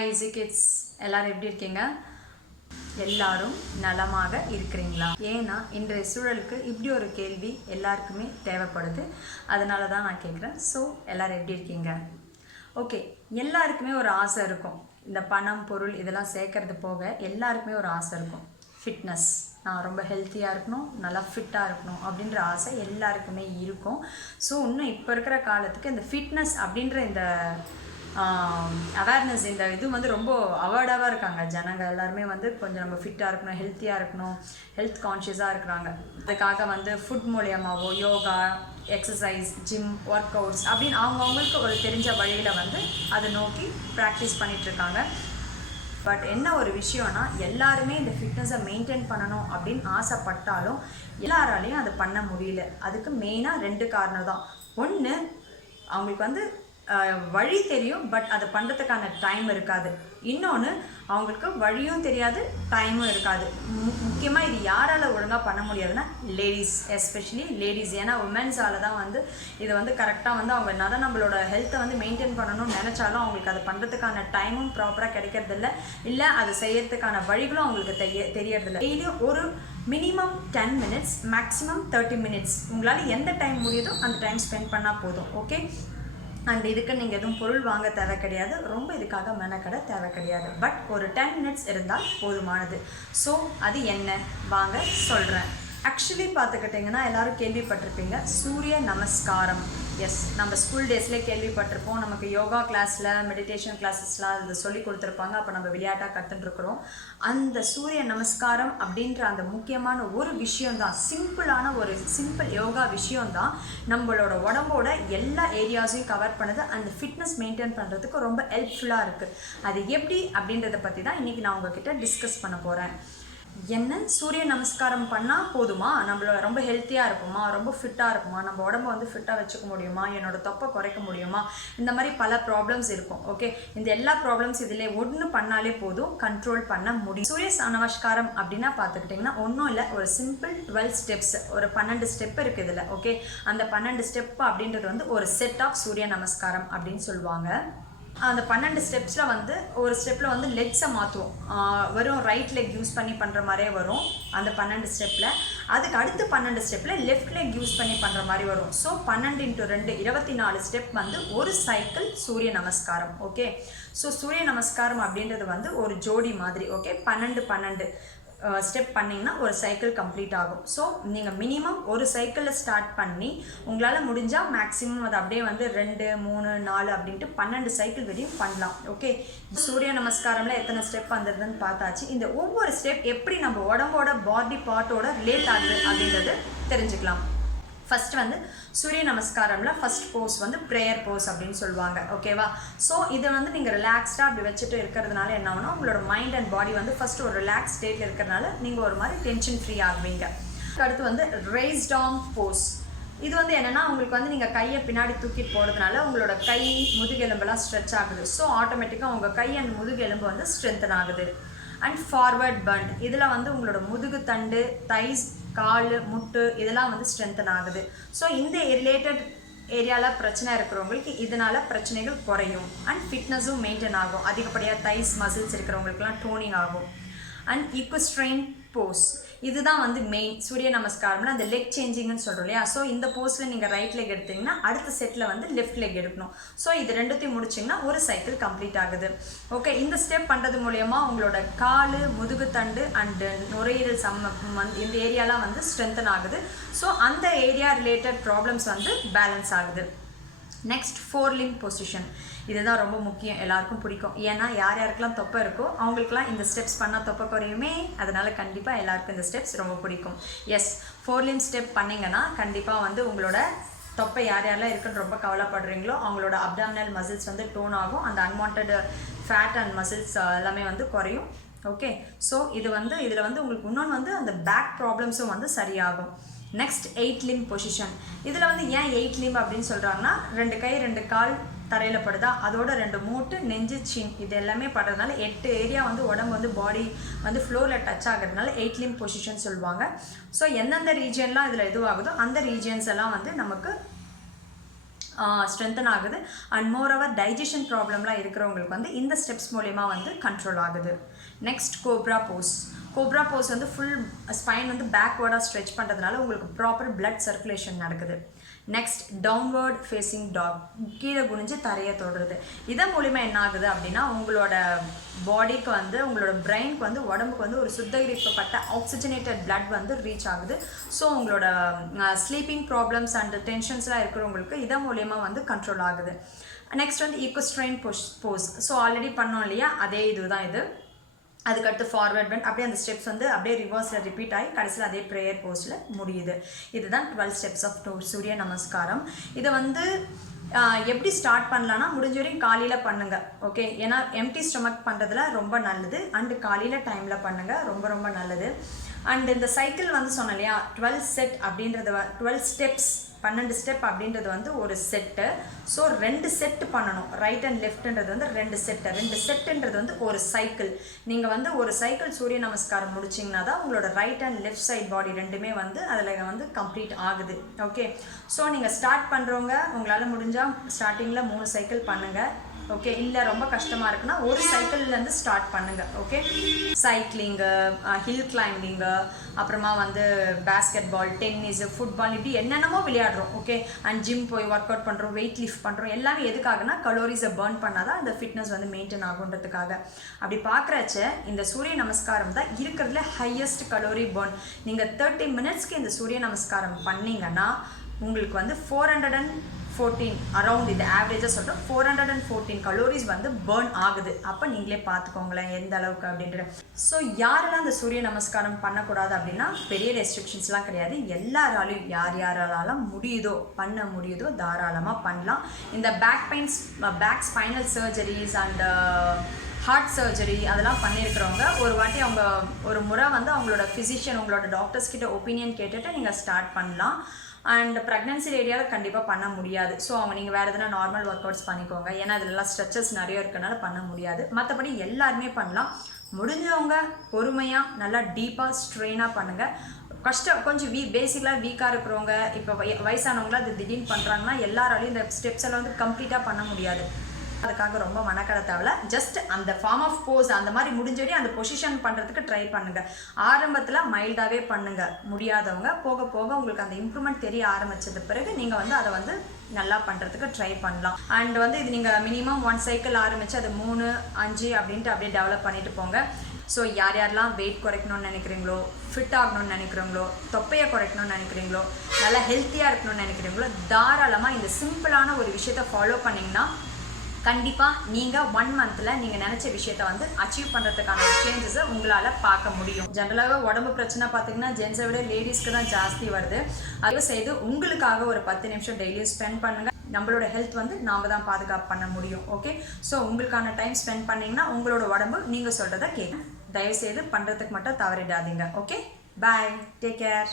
veasykids எல்லாரும் எப்படி இருக்கீங்க? எல்லாரும் நலமாக இருக்கிறீங்களா? ஏன்னா இன்றைய சூழலுக்கு இப்படி ஒரு கேள்வி எல்லாருக்குமே தேவைப்படுது. அதனால தான் நான் கேட்குறேன். ஸோ எல்லாரும் எப்படி இருக்கீங்க? ஓகே, எல்லாருக்குமே ஒரு ஆசை இருக்கும். இந்த பணம் பொருள் இதெல்லாம் சேர்க்கறது போக எல்லாருக்குமே ஒரு ஆசை இருக்கும். ஃபிட்னஸ், நான் ரொம்ப ஹெல்த்தியாக இருக்கணும், நல்லா ஃபிட்டாக இருக்கணும் அப்படின்ற ஆசை எல்லாருக்குமே இருக்கும். ஸோ இன்னும் இப்போ இருக்கிற காலத்துக்கு இந்த ஃபிட்னஸ் அப்படின்ற இந்த அவேர்னஸ், இந்த இது வந்து ரொம்ப அவேர்டாக இருக்காங்க ஜனங்க எல்லாருமே. வந்து கொஞ்சம் நம்ம ஃபிட்டாக இருக்கணும், ஹெல்த்தியாக இருக்கணும், ஹெல்த் கான்ஷியஸாக இருக்கிறாங்க. அதுக்காக வந்து ஃபுட் மூலியமாகவோ yoga, exercise, gym, workouts அப்படின்னு அவங்கவுங்களுக்கு ஒரு தெரிஞ்ச வழியில் வந்து அதை நோக்கி ப்ராக்டிஸ் பண்ணிகிட்ருக்காங்க. பட் என்ன ஒரு விஷயம்னா, எல்லாருமே இந்த ஃபிட்னஸை மெயின்டைன் பண்ணணும் அப்படின்னு ஆசைப்பட்டாலும் எல்லாராலையும் அதை பண்ண முடியல. அதுக்கு மெயினாக 2 காரணம் தான். ஒன்று, அவங்களுக்கு வந்து வழி தெரியும், பட் அதை பண்ணுறதுக்கான டைம் இருக்காது. இன்னொன்று, அவங்களுக்கு வழியும் தெரியாது, டைமும் இருக்காது. முக்கியமாக இது யாரால் ஒழுங்காக பண்ண முடியாதுன்னா லேடிஸ், எஸ்பெஷலி லேடிஸ். ஏன்னா உமன்ஸால் தான் வந்து இதை வந்து கரெக்டாக வந்து அவங்க என்னதான் நம்மளோட ஹெல்த்தை வந்து மெயின்டைன் பண்ணணும்னு நினச்சாலும் அவங்களுக்கு அதை பண்ணுறதுக்கான டைமும் ப்ராப்பராக கிடைக்கிறதில்ல, இல்லை அதை செய்யறதுக்கான வழிகளும் அவங்களுக்கு தெரியறதில்ல. டெய்லியும் ஒரு மினிமம் 10 minutes, மேக்ஸிமம் 30 minutes உங்களால் எந்த டைம் முடியுதோ அந்த டைம் ஸ்பெண்ட் பண்ணால் போதும். ஓகே, அண்ட் இதுக்கு நீங்கள் எதுவும் பொருள் வாங்க தேவை கிடையாது, ரொம்ப இதுக்காக மெனக்கடை தேவை கிடையாது. பட் ஒரு 10 minutes இருந்தால் போதுமானது. ஸோ அது என்ன வாங்க சொல்கிறேன். ஆக்சுவலி பார்த்துக்கிட்டிங்கன்னா எல்லோரும் கேள்விப்பட்டிருப்பீங்க சூரிய நமஸ்காரம். எஸ், நம்ம ஸ்கூல் டேஸ்லேயே கேள்விப்பட்டிருப்போம். நமக்கு யோகா கிளாஸில், மெடிடேஷன் கிளாஸஸ்லாம் அது சொல்லி கொடுத்துருப்பாங்க. அப்போ நம்ம விளையாட்டாக கற்றுட்டுருக்குறோம். அந்த சூரிய நமஸ்காரம் அப்படின்ற அந்த முக்கியமான ஒரு விஷயந்தான், சிம்பிளான ஒரு சிம்பிள் யோகா விஷயந்தான் நம்மளோட உடம்போட எல்லா ஏரியாஸையும் கவர் பண்ணுது. அந்த ஃபிட்னஸ் மெயின்டைன் பண்ணுறதுக்கு ரொம்ப ஹெல்ப்ஃபுல்லாக இருக்குது. அது எப்படி அப்படின்றத பற்றி தான் இன்றைக்கி நான் உங்ககிட்ட டிஸ்கஸ் பண்ண போகிறேன். என்ன, சூரிய நமஸ்காரம் பண்ணால் போதுமா? நம்மள ரொம்ப ஹெல்த்தியாக இருப்போமா, ரொம்ப ஃபிட்டாக இருப்போமா, நம்ம உடம்பை வந்து ஃபிட்டாக வச்சுக்க முடியுமா, என்னோட தொப்பை குறைக்க முடியுமா, இந்த மாதிரி பல ப்ராப்ளம்ஸ் இருக்கும். ஓகே, இந்த எல்லா ப்ராப்ளம்ஸ் இதில் ஒன்று பண்ணாலே போதும், கண்ட்ரோல் பண்ண முடியும். சூரிய நமஸ்காரம் அப்படின்னா பார்த்துக்கிட்டிங்கன்னா ஒன்றும் இல்லை, ஒரு சிம்பிள் 12 steps, ஒரு 12 ஸ்டெப் இருக்குது இதில். ஓகே, அந்த 12 ஸ்டெப் அப்படின்றது வந்து ஒரு செட் ஆஃப் சூரிய நமஸ்காரம் அப்படின்னு சொல்லுவாங்க. அந்த 12 ஸ்டெப்ஸில் வந்து ஒரு ஸ்டெப்பில் வந்து லெக்ஸை மாற்றுவோம். வெறும் ரைட் லெக் யூஸ் பண்ணி பண்ணுற மாதிரியே வரும் அந்த 12 ஸ்டெப்பில். அதுக்கு அடுத்து 12 ஸ்டெப்பில் லெஃப்ட் லெக் யூஸ் பண்ணி பண்ணுற மாதிரி வரும். ஸோ 12 × 2 24 ஸ்டெப் வந்து ஒரு சைக்கிள் சூரிய நமஸ்காரம். ஓகே, ஸோ சூரிய நமஸ்காரம் அப்படின்றது வந்து ஒரு ஜோடி மாதிரி. ஓகே, 12 ஸ்டெப் பண்ணிங்கன்னா ஒரு சைக்கிள் கம்ப்ளீட் ஆகும். ஸோ நீங்கள் மினிமம் ஒரு சைக்கிளில் ஸ்டார்ட் பண்ணி உங்களால் முடிஞ்சால் மேக்ஸிமம் அது அப்படியே வந்து 2, 3, 4 அப்படின்ட்டு 12 சைக்கிள் வரையும் பண்ணலாம். ஓகே, சூரிய நமஸ்காரமில் எத்தனை ஸ்டெப் வந்துடுதுன்னு பார்த்தாச்சு. இந்த ஒவ்வொரு ஸ்டெப் எப்படி நம்ம உடம்போட பாடி பார்ட்டோட ரிலேட் ஆகுது அப்படின்றது தெரிஞ்சுக்கலாம். ஃபஸ்ட் வந்து சூரிய நமஸ்காரமில் ஃபஸ்ட் போஸ் வந்து ப்ரேயர் போஸ் அப்படின்னு சொல்லுவாங்க. ஓகேவா? ஸோ இதை வந்து நீங்கள் ரிலாக்ஸ்டாக அப்படி வச்சுட்டு இருக்கிறதுனால என்ன ஆகுனா, உங்களோட மைண்ட் அண்ட் பாடி வந்து ஃபஸ்ட்டு ஒரு ரிலாக்ஸ் ஸ்டேட்டில் இருக்கிறதுனால நீங்கள் ஒரு மாதிரி டென்ஷன் ஃப்ரீ ஆகுவீங்க. அடுத்து வந்து ரெய்ஸ்ட் ஆர்ம் போஸ். இது வந்து என்னென்னா, உங்களுக்கு வந்து நீங்கள் கையை பின்னாடி தூக்கி போடுறதுனால உங்களோட கை முதுகெலும்பெல்லாம் ஸ்ட்ரெச் ஆகுது. ஸோ ஆட்டோமேட்டிக்காக உங்கள் கை அண்ட் முதுகெலும்பு வந்து ஸ்ட்ரென்தன் ஆகுது. அண்ட் ஃபார்வர்ட் பண்ட், இதில் வந்து உங்களோட முதுகு தண்டு, தைஸ், கால், முட்டு இதெல்லாம் வந்து ஸ்ட்ரென்தன் ஆகுது. ஸோ இந்த ரிலேட்டட் ஏரியாவில் பிரச்சனை இருக்கிறவங்களுக்கு இதனால் பிரச்சனைகள் குறையும். அண்ட் ஃபிட்னஸும் மெயின்டைன் ஆகும். அதிகப்படியாக தைஸ் மசில்ஸ் இருக்கிறவங்களுக்குலாம் டோனிங் ஆகும். அண்ட் ஈக்குவஸ்ட்ரெயின் போஸ், இதுதான் வந்து மெயின் சூரிய நமஸ்காரம்ல அந்த லெக் சேஞ்சிங்னு சொல்கிறோம் இல்லையா? ஸோ இந்த போஸில் நீங்கள் ரைட் லெக் எடுத்திங்கன்னா அடுத்த செட்டில் வந்து லெஃப்ட் லெக் எடுக்கணும். ஸோ இது ரெண்டுத்தையும் முடிச்சிங்கன்னா ஒரு சைக்கிள் கம்ப்ளீட் ஆகுது. ஓகே, இந்த ஸ்டெப் பண்ணுறது மூலயமா உங்களோட கால், முதுகுத்தண்டு அண்டு நுரையீரல் இந்த ஏரியாலாம் வந்து ஸ்ட்ரென்தன் ஆகுது. ஸோ அந்த ஏரியா ரிலேட்டட் ப்ராப்ளம்ஸ் வந்து பேலன்ஸ் ஆகுது. Next 4 limb position. இதுதான் ரொம்ப முக்கியம், எல்லாருக்கும் பிடிக்கும். ஏன்னா யார் யாருக்கெல்லாம் தொப்பை இருக்கோ அவங்களுக்குலாம் இந்த ஸ்டெப்ஸ் பண்ணால் தொப்பை குறையுமே. அதனால் கண்டிப்பாக எல்லாருக்கும் இந்த ஸ்டெப்ஸ் ரொம்ப பிடிக்கும். எஸ், 4 limb ஸ்டெப் பண்ணிங்கன்னா கண்டிப்பாக வந்து உங்களோட தொப்பை யார் யாரெல்லாம் இருக்குன்னு ரொம்ப கவலைப்படுறீங்களோ அவங்களோட அப்டாமினல் மசில்ஸ் வந்து டோன் ஆகும். அந்த அன்வான்ட் ஃபேட் அண்ட் மசில்ஸ் எல்லாமே வந்து குறையும். ஓகே, ஸோ இதில் வந்து உங்களுக்கு இன்னொன்று வந்து அந்த பேக் ப்ராப்ளம்ஸும் வந்து சரியாகும். Next 8 limb position. இதில் வந்து ஏன் 8 limb அப்படின்னு சொல்கிறாங்கன்னா, 2 கை 2 கால் தரையில் படுதா, அதோட 2 மூட்டு, நெஞ்சு, சின் இது எல்லாமே படுறதுனால 8 ஏரியா வந்து உடம்பு வந்து பாடி வந்து ஃப்ளோரில் டச் ஆகிறதுனால 8 limb பொசிஷன் சொல்லுவாங்க. ஸோ எந்தெந்த ரீஜியன்லாம் இதில் இதுவாகுதோ அந்த ரீஜியன்ஸ் எல்லாம் வந்து நமக்கு ஸ்ட்ரென்தன் ஆகுது. அண்ட் மோரோவர் டைஜஷன் ப்ராப்ளம்லாம் இருக்கிறவங்களுக்கு வந்து இந்த ஸ்டெப்ஸ் மூலயமா வந்து கண்ட்ரோல் ஆகுது. Next cobra Bose. Cobra Bose வந்து ஃபுல் ஸ்பைன் வந்து பேக்வேர்டாக ஸ்ட்ரெச் பண்ணுறதுனால உங்களுக்கு ப்ராப்பர் பிளட் சர்க்குலேஷன் நடக்குது. நெக்ஸ்ட் டவுன்வர்ட் ஃபேஸிங் டாக், கீழே குனிஞ்சு தரையை தொடுறது. இதன் மூலிமா என்ன ஆகுது அப்படின்னா உங்களோட பாடிக்கு வந்து உங்களோட பிரெயினுக்கு வந்து உடம்புக்கு வந்து ஒரு சுத்திகரிக்கப்பட்ட ஆக்சிஜனேட்டட் பிளட் வந்து ரீச் ஆகுது. ஸோ உங்களோட ஸ்லீப்பிங் ப்ராப்ளம்ஸ் அண்ட் டென்ஷன்ஸ்லாம் இருக்கிறவங்களுக்கு இதன் மூலிமா வந்து கண்ட்ரோல் ஆகுது. நெக்ஸ்ட் வந்து ஈக்குவஸ்ட்ரைன் போஸ். ஸோ ஆல்ரெடி பண்ணோம் இல்லையா, அதே இதுதான் இது. அதுக்கடுத்து ஃபார்வர்ட் பெண்ட், அப்படியே அந்த ஸ்டெப்ஸ் வந்து அப்படியே ரிவர்ஸில் ரிப்பீட் ஆகி கடைசியில் அதே ப்ரேயர் போஸ்டில் முடியுது. இதுதான் 12 ஸ்டெப்ஸ் ஆஃப் சூரிய நமஸ்காரம். இதை வந்து எப்படி ஸ்டார்ட் பண்ணலான்னா முடிஞ்ச வரையும் காலையில் பண்ணுங்கள். ஓகே, ஏன்னா எம்டி ஸ்டொமக் பண்ணுறதுல ரொம்ப நல்லது. அண்டு காலையில் டைமில் பண்ணுங்கள், ரொம்ப ரொம்ப நல்லது. அண்ட் இந்த சைக்கிள் வந்து சொன்னேன் இல்லையா, 12 செட் அப்படின்றது 12 ஸ்டெப்ஸ் 12 ஸ்டெப் அப்படின்றது வந்து ஒரு செட்டு. ஸோ 2 செட்டு பண்ணணும். ரைட் அண்ட் லெஃப்ட்ன்றது வந்து 2 செட்டு. 2 செட்டுன்றது வந்து ஒரு சைக்கிள். நீங்கள் வந்து ஒரு சைக்கிள் சூரிய நமஸ்காரம் முடிச்சிங்கன்னா தான் உங்களோட right and left side body ரெண்டுமே வந்து அதில் வந்து கம்ப்ளீட் ஆகுது. ஓகே, ஸோ நீங்கள் ஸ்டார்ட் பண்ணுறவங்க உங்களால் முடிஞ்சால் ஸ்டார்டிங்கில் 3 சைக்கிள் பண்ணுங்கள். ஓகே, இல்லை ரொம்ப கஷ்டமாக இருக்குன்னா ஒரு சைக்கிள்லேருந்து ஸ்டார்ட் பண்ணுங்கள். ஓகே, சைக்கிளிங்கு, ஹில் கிளைம்பிங்கு, அப்புறமா வந்து பேஸ்கெட் பால், டென்னிஸு, ஃபுட்பால், இப்படி என்னென்னமோ விளையாடுறோம். ஓகே, அண்ட் ஜிம் போய் ஒர்க் அவுட் பண்ணுறோம், வெயிட் லிஃப்ட் பண்ணுறோம். எல்லாமே எதுக்காகனா கலோரிஸை பர்ன் பண்ணால் தான் அந்த ஃபிட்னஸ் வந்து மெயின்டைன் ஆகுன்றதுக்காக. அப்படி பார்க்குறச்ச இந்த சூரிய நமஸ்காரம் தான் இருக்கிறதுல ஹையஸ்ட் கலோரி பர்ன். நீங்கள் 30 மினிட்ஸ்க்கு இந்த சூரிய நமஸ்காரம் பண்ணிங்கன்னா உங்களுக்கு வந்து 414 அரௌண்ட், இது ஆவரேஜாக சொல்கிறோம், 414 கலோரிஸ் வந்து பர்ன் ஆகுது. அப்போ நீங்களே பார்த்துக்கோங்களேன் எந்த அளவுக்கு அப்படின்ட்டு. ஸோ யாரெல்லாம் இந்த சூரிய நமஸ்காரம் பண்ணக்கூடாது அப்படின்னா பெரிய ரெஸ்ட்ரிக்ஷன்ஸ்லாம் கிடையாது. எல்லாராலையும் யாராலும் பண்ண முடியுதோ தாராளமாக பண்ணலாம். இந்த back spinal surgeries and heart surgery அதெல்லாம் பண்ணியிருக்கிறவங்க ஒரு வாட்டி அவங்க ஒரு முறை வந்து அவங்களோட ஃபிசிஷியன் உங்களோட டாக்டர்ஸ் கிட்ட ஒப்பீனியன் கேட்டுட்டு நீங்கள் ஸ்டார்ட் பண்ணலாம். அண்ட் ப்ரெக்னன்சி ஏரியாவில் கண்டிப்பாக பண்ண முடியாது. ஸோ நீங்கள் வேறு எதுனா நார்மல் ஒர்க் அவுட்ஸ் பண்ணிக்கோங்க. ஏன்னா அதிலெல்லாம் ஸ்ட்ரெச்சஸ் நிறைய இருக்கனால பண்ண முடியாது. மற்றபடி எல்லாருமே பண்ணலாம். முடிஞ்சவங்க பொறுமையாக நல்லா டீப்பாக ஸ்ட்ரெயினாக பண்ணுங்கள். கொஞ்சம் பேசிக்கலாக வீக்காக இருக்கிறவங்க, இப்போ வயசானவங்களாம் அது திடீர்னு பண்ணுறாங்கன்னா எல்லாராலையும் இந்த ஸ்டெப்ஸ் எல்லாம் வந்து கம்ப்ளீட்டாக பண்ண முடியாது. அதுக்காக ரொம்ப மனக்கட தேவை. ஜஸ்ட் அந்த ஃபார்ம் ஆஃப் போஸ் அந்த மாதிரி முடிஞ்சவரையும் அந்த பொசிஷன் பண்ணுறதுக்கு ட்ரை பண்ணுங்கள். ஆரம்பத்தில் மைல்டாகவே பண்ணுங்கள். முடியாதவங்க போக போக உங்களுக்கு அந்த இம்ப்ரூவ்மெண்ட் தெரிய ஆரம்பிச்சது பிறகு நீங்கள் வந்து அதை வந்து நல்லா பண்ணுறதுக்கு ட்ரை பண்ணலாம். அண்ட் வந்து இது நீங்கள் மினிமம் 1 சைக்கிள் ஆரம்பித்து அது 3, 5 அப்படின்ட்டு அப்படியே டெவலப் பண்ணிட்டு போங்க. ஸோ யாரெல்லாம் வெயிட் குறைக்கணும்னு நினைக்கிறீங்களோ, ஃபிட் ஆகணும்னு நினைக்கிறீங்களோ, தொப்பையை குறைக்கணும்னு நினைக்கிறீங்களோ, நல்லா ஹெல்த்தியாக இருக்கணும்னு நினைக்கிறீங்களோ, தாராளமாக இந்த சிம்பிளான ஒரு விஷயத்தை ஃபாலோ பண்ணிங்கன்னா கண்டிப்பாக நீங்கள் 1 மந்தில் நீங்கள் நினச்ச விஷயத்தை வந்து அச்சீவ் பண்ணுறதுக்கான சேஞ்சஸை உங்களால் பார்க்க முடியும். ஜென்ரலாக உடம்பு பிரச்சனை பார்த்திங்கன்னா ஜென்ஸை விட லேடிஸ்க்கு தான் ஜாஸ்தி வருது. அதை செய்து உங்களுக்காக ஒரு 10 நிமிஷம் டெய்லியும் ஸ்பெண்ட் பண்ணுங்கள். நம்மளோட ஹெல்த் வந்து நாம் தான் பாதுகாப்பு பண்ண முடியும். ஓகே, ஸோ உங்களுக்கான டைம் ஸ்பெண்ட் பண்ணிங்கன்னா உங்களோட உடம்பு நீங்கள் சொல்கிறத கேட்கும். தயவுசெய்து பண்ணுறதுக்கு மட்டும் தவறிடாதீங்க. ஓகே, பாய், டேக் கேர்.